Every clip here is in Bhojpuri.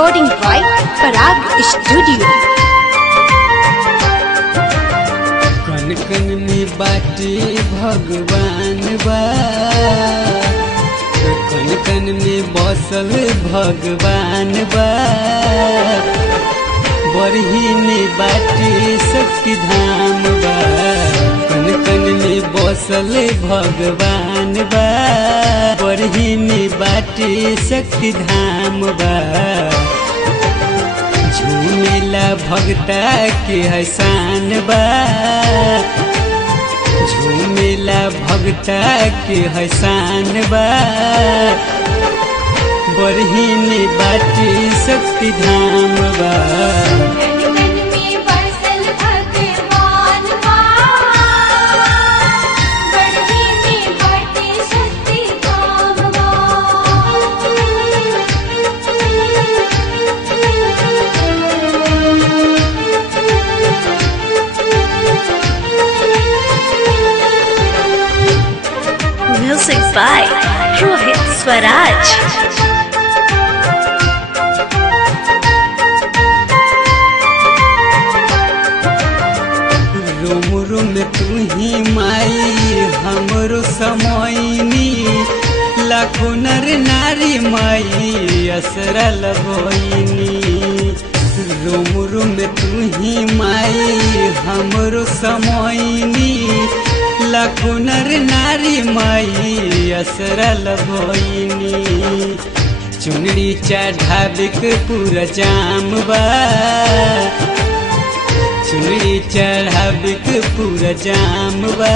Recording by Parag Studio. कन कन में बाटे भगवान बा, कन कन में बसल भगवान बा, बरही में बाटे शक्ति धाम बा। कन कन में बसल भगवान बा, बरही में बाटे शक्ति धाम बा। झूमेला भगता के हसान बा, झूमेला भगता के हसान बा, बरही में बाटे शक्ति धाम बा। Music by Rohit Swaraj. रोम रोम तू ही माई हमरो समयनी, लाखों नर नारी माई असरा लगोइनी। रोम रोम तू ही माई हमरो समयनी, लाखों नर नारी माई असरा लगोइनी। चुनरी चढ़ावे के पूरा जाम बा, चुनरी चढ़ावे के पूरा जाम बा,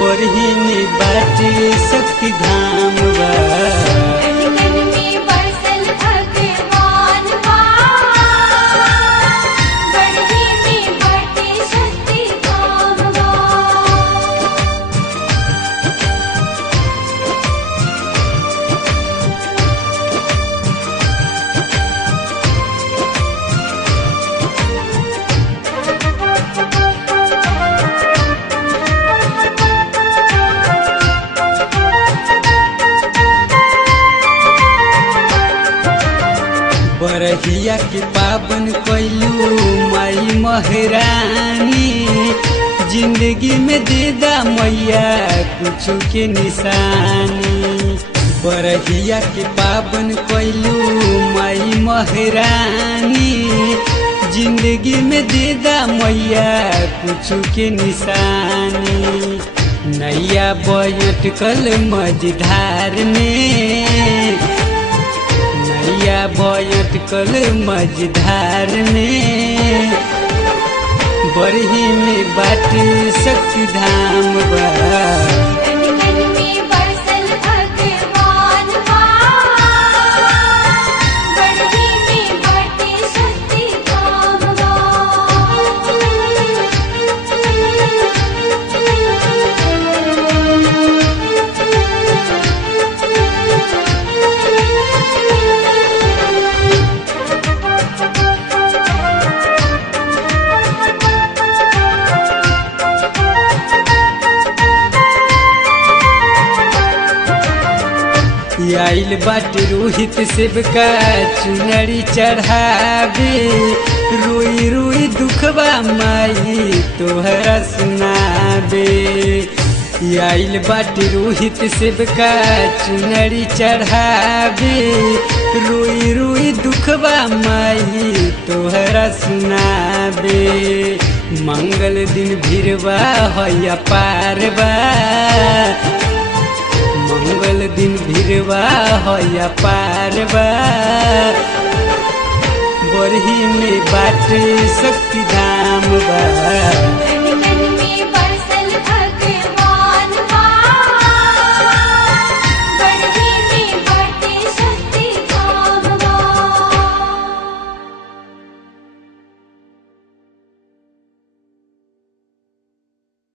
बरही में बाटे शक्ति धाम बा। बरहिया के पावन कैलू माई महरानी, जिंदगी में देदा मैया कुछ के निशानी। बरहिया के पावन कैलू माई महरानी, जिंदगी में देदा मैया कुछ के निशानी। नैया बयटकल मझधार में, नैया बयटकल मझधार में, बरही में बाटे शक्ति धाम बा। आइल बाटे रोहित सेवका चुनरी चढ़ावे, रोई रोई दुखबा माई तोहरा सुनावे। आइल बाटे रोहित सेवका चुनरी चढ़ावे, रोई रोई दुखबा माई तोहरा सुनावे। मंगल दिन भिरवा हैया पारवा, मंगल दिन भिरवा हैया पारवा, बरही में बाटे शक्ति धाम बा।